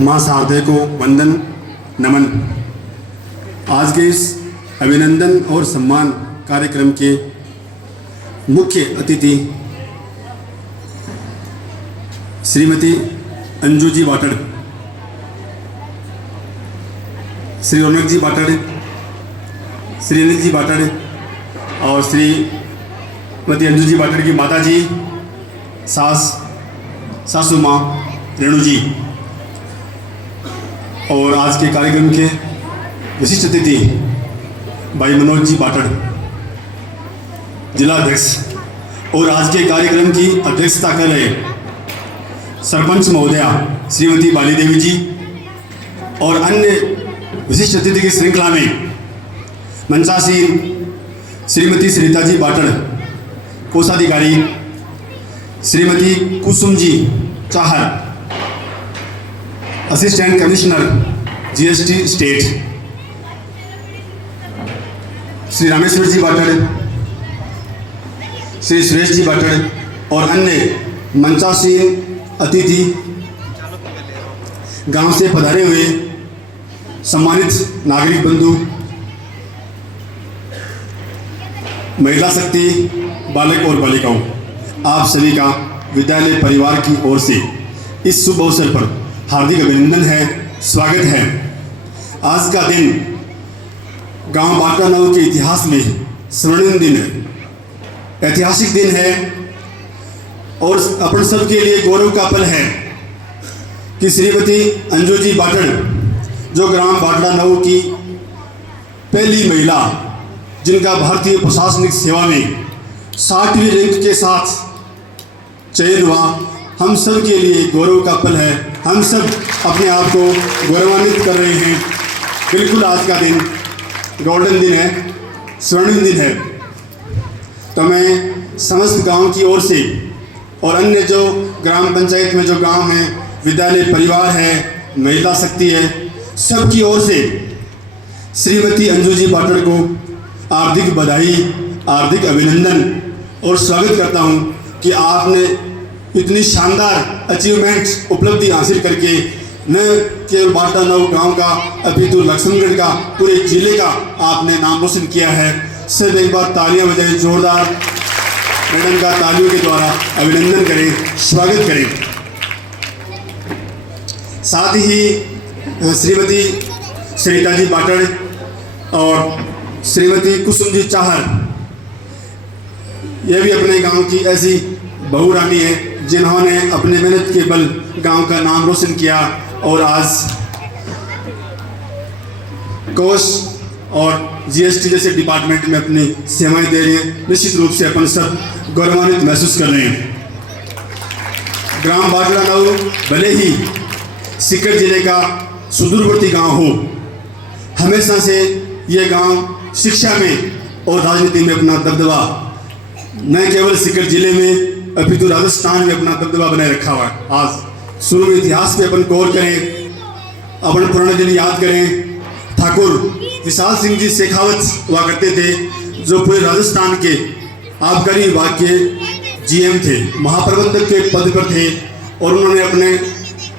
माँ शारदे को वंदन नमन। आज के इस अभिनंदन और सम्मान कार्यक्रम के मुख्य अतिथि श्रीमती अंजू जी बाटड़, श्री रौनक जी बाटड़, श्री अनिल जी बाटड़ और श्रीमती अंजू जी बाटड़ की माता जी सासू माँ रेणु जी, और आज के कार्यक्रम के विशिष्ट अतिथि भाई मनोज जी बाटड़, जिला अध्यक्ष, और आज के कार्यक्रम की अध्यक्षता कर रहे सरपंच महोदया श्रीमती बाली देवी जी, और अन्य विशिष्ट अतिथि की श्रृंखला में मंचासीन श्रीमती सरिता जी बाटड़, कोषाधिकारी Shrimati Kusum ji Chahar, assistant commissioner GST state Shri Rameshwar ji Batad, Shri Suresh ji Batad, और अन्य मंचासीन अतिथि, गांव से पधारे हुए सम्मानित नागरिक बंधु, महिला शक्ति बालक और बालिकाओं, आप सभी का विद्यालय परिवार की ओर से इस शुभ अवसर पर हार्दिक अभिनंदन है, स्वागत है। आज का दिन गांव बाटलानऊ के इतिहास में स्वर्णिम दिन है, ऐतिहासिक दिन है, और अपन सब के लिए गौरव का पल है कि श्रीमती अंजू जी बाटड़, जो ग्राम बाटलानऊ की पहली महिला जिनका भारतीय प्रशासनिक सेवा में 60वीं रैंक के साथ चयन हुआ, हम सब के लिए गौरव का पल है। हम सब अपने आप को गौरवान्वित कर रहे हैं। बिल्कुल आज का दिन गोल्डन दिन है, स्वर्णिम दिन है। तो मैं समस्त गांव की ओर से और अन्य जो ग्राम पंचायत में जो गांव हैं, विद्यालय परिवार है, महिला शक्ति है, सबकी ओर से श्रीमती अंजू जी बाटड़ को हार्दिक बधाई, हार्दिक अभिनंदन और स्वागत करता हूं कि आपने इतनी शानदार अचीवमेंट उपलब्धि हासिल करके न केवल बाटलानऊ गांव का अपितु लक्ष्मणगढ़ का पूरे जिले का आपने नाम रोशन किया है। सब एक बार तालियां बजाएं, जोरदार मैडम का तालियों के द्वारा अभिनंदन करें, स्वागत करें। साथ ही श्रीमती सरिता जी बाटड़ और श्रीमती कुसुम जी चाहर, यह भी अपने गांव की ऐसी बहू रानी है जिन्होंने अपने मेहनत के बल गांव का नाम रोशन किया, और आज कोष और जीएसटी जैसे डिपार्टमेंट में अपनी सेवाएं दे रही हैं। निश्चित रूप से अपन सब गौरवान्वित महसूस कर रहे हैं। ग्राम बाटलानऊ भले ही सीकर जिले का सुदूरवर्ती गांव हो, हमेशा से यह गांव शिक्षा में और राजनीति में अपना दबदबा न केवल सीकर जिले में अपितु राजस्थान में अपना दबदबा बनाए रखा हुआ है। आज शुरू में इतिहास पे अपन गौर करें, अपन पुराने दिन याद करें। ठाकुर विशाल सिंह जी शेखावत हुआ करते थे, जो पूरे राजस्थान के आबकारी विभाग के जीएम थे, महाप्रबंधक के पद पर थे, और उन्होंने अपने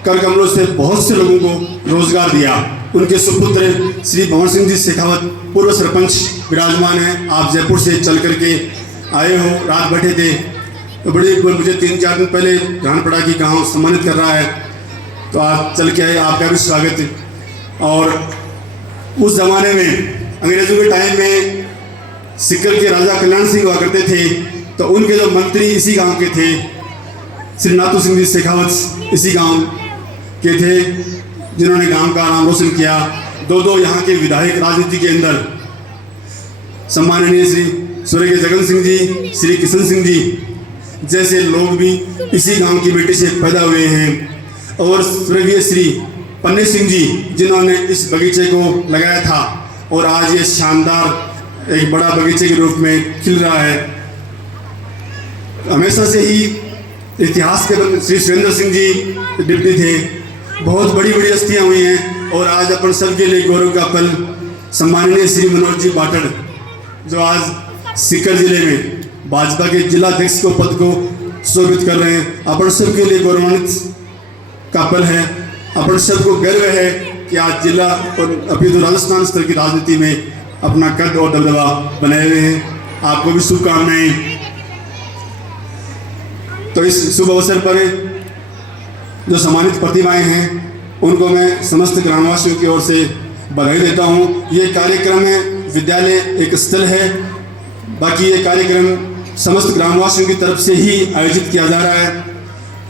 कर कमलों से बहुत से लोगों को रोजगार दिया। उनके सुपुत्र श्री भवन सिंह जी शेखावत पूर्व सरपंच विराजमान हैं। आप जयपुर से चल करके आए हो, रात बैठे थे, तो बड़ी मुझे 3-4 दिन पहले ध्यान पड़ा कि गांव सम्मानित कर रहा है, तो आप चल के आए, आपका भी स्वागत है। और उस ज़माने में अंग्रेज़ों के टाइम में सीकर के राजा कल्याण सिंह हुआ करते थे, तो उनके जो मंत्री इसी गांव के थे, श्री नाथू सिंह जी शेखावत इसी गांव के थे, जिन्होंने गांव का नाम रोशन किया। दो यहाँ के विधायक राजनीति के अंदर सम्माननीय श्री स्वर्गीय जगन सिंह जी, श्री किशन सिंह जी जैसे लोग भी इसी गांव की बेटी से पैदा हुए हैं, और स्वर्गीय श्री पन्ने सिंह जी जिन्होंने इस बगीचे को लगाया था, और आज ये शानदार एक बड़ा बगीचे के रूप में खिल रहा है। हमेशा से ही इतिहास के श्री सुरेंद्र सिंह जी डिप्टी थे, बहुत बड़ी बड़ी हस्तियाँ हुई हैं, और आज अपन सबके लिए गौरव का पल सम्माननीय श्री मनोज जी बाटड़, जो आज सीकर जिले में भाजपा के जिला अध्यक्ष को पद को शोभित कर रहे हैं। अपन सबके लिए गौरवान्वित का पल है। अपन सबको गर्व है कि आज जिला और अभी तो राजस्थान स्तर की राजनीति में अपना कद और दबदबा बनाए हुए हैं। आपको भी शुभकामनाएं। तो इस शुभ अवसर पर जो सम्मानित प्रतिभाएं हैं उनको मैं समस्त ग्रामवासियों की ओर से बधाई देता हूं। ये कार्यक्रम है, विद्यालय एक स्थल है, बाकी ये कार्यक्रम समस्त ग्रामवासियों की तरफ से ही आयोजित किया जा रहा है।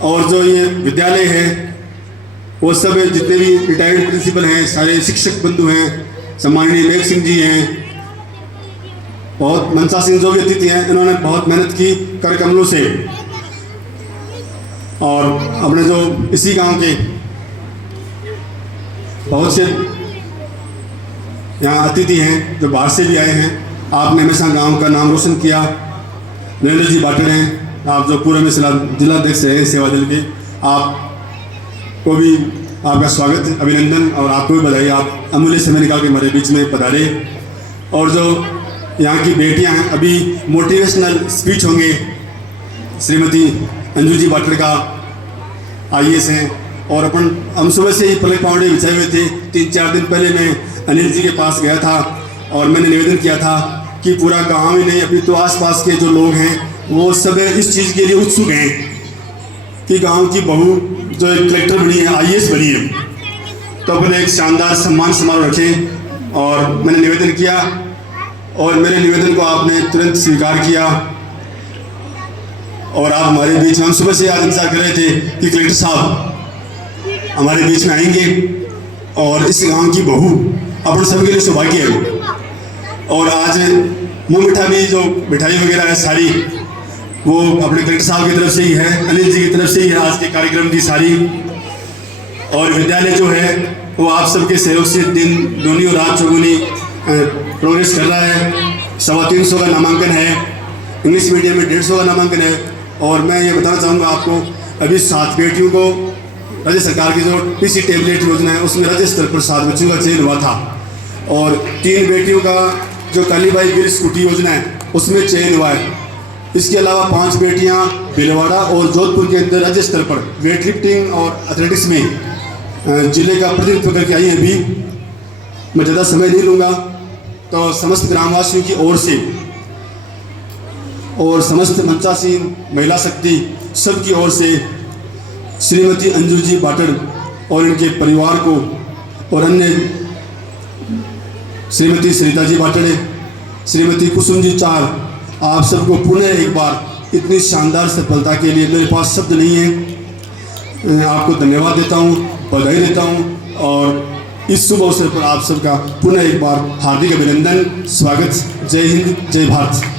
और जो ये विद्यालय है वो सब जितने भी रिटायर्ड प्रिंसिपल हैं, सारे शिक्षक बंधु हैं, सम्माननीय मेघ सिंह जी हैं, बहुत मनसा सिंह जो भी अतिथि हैं, इन्होंने बहुत मेहनत की कर कमलों से। और अपने जो इसी गांव के बहुत से यहाँ अतिथि हैं जो बाहर से भी आए हैं, आपने हमेशा गांव का नाम रोशन किया। नरेंद्र जी बाटड़ हैं, आप जो पूरे में जिलाध्यक्ष हैं सेवा दल के, आपको भी आपका स्वागत, अभिनंदन और आपको भी बधाई। आप अमूल्य समय निकाल के हमारे बीच में पधारे। और जो यहाँ की बेटियाँ हैं, अभी मोटिवेशनल स्पीच होंगे, श्रीमती अंजू जी बाटड़ का IAS हैं। और हम सुबह से ही पलक पावड़े बिछाए हुए थे। 3-4 दिन पहले मैं अनिल जी के पास गया था और मैंने निवेदन किया था कि पूरा गांव ही नहीं, अभी तो आसपास के जो लोग हैं वो सब इस चीज़ के लिए उत्सुक हैं कि गांव की बहू जो एक कलेक्टर बनी है, IAS बनी है, तो अपने एक शानदार सम्मान समारोह रखें। और मैंने निवेदन किया और मेरे निवेदन को आपने तुरंत स्वीकार किया और आप हमारे बीच में, हम सुबह से आज इंतजार कर रहे थे कि कलेक्टर साहब हमारे बीच में आएंगे और इस गांव की बहू अपन सबके लिए सौभाग्य है। और आज मुँह मिठा भी जो मिठाई वगैरह है सारी वो अपने कलेक्टर साहब की तरफ से ही है, अनिल जी की तरफ से ही है आज के कार्यक्रम की सारी। और विद्यालय जो है वो आप सबके सहयोग से दिन दूनी और रात चौगुनी प्रोग्रेस कर रहा है। 350 का नामांकन है, इंग्लिश मीडियम में 150 का नामांकन है। और मैं ये बताना चाहूँगा आपको, अभी 7 बेटियों को राज्य सरकार की जो PC टैबलेट योजना है उसमें राज्य स्तर पर 7 बच्चों का चयन हुआ था। और 3 बेटियों का जो कालीबाई गिर स्कूटी योजना है उसमें चयन हुआ है। इसके अलावा 5 बेटियां भीलवाड़ा और जोधपुर के अंदर राज्य स्तर पर वेट लिफ्टिंग और एथलेटिक्स में जिले का प्रतिनिधित्व करके आई हैं। अभी मैं ज़्यादा समय नहीं लूँगा, तो समस्त ग्रामवासियों की ओर से और समस्त मंचासीन महिला शक्ति सबकी ओर से श्रीमती अंजू जी बाटड़ और इनके परिवार को और अन्य श्रीमती सरिता जी बाटड़, श्रीमती कुसुम जी चार, आप सबको पुनः एक बार इतनी शानदार सफलता के लिए मेरे पास शब्द नहीं है। आपको धन्यवाद देता हूँ, बधाई देता हूँ और इस शुभ अवसर पर आप सबका पुनः एक बार हार्दिक अभिनंदन, स्वागत। जय हिंद, जय भारत।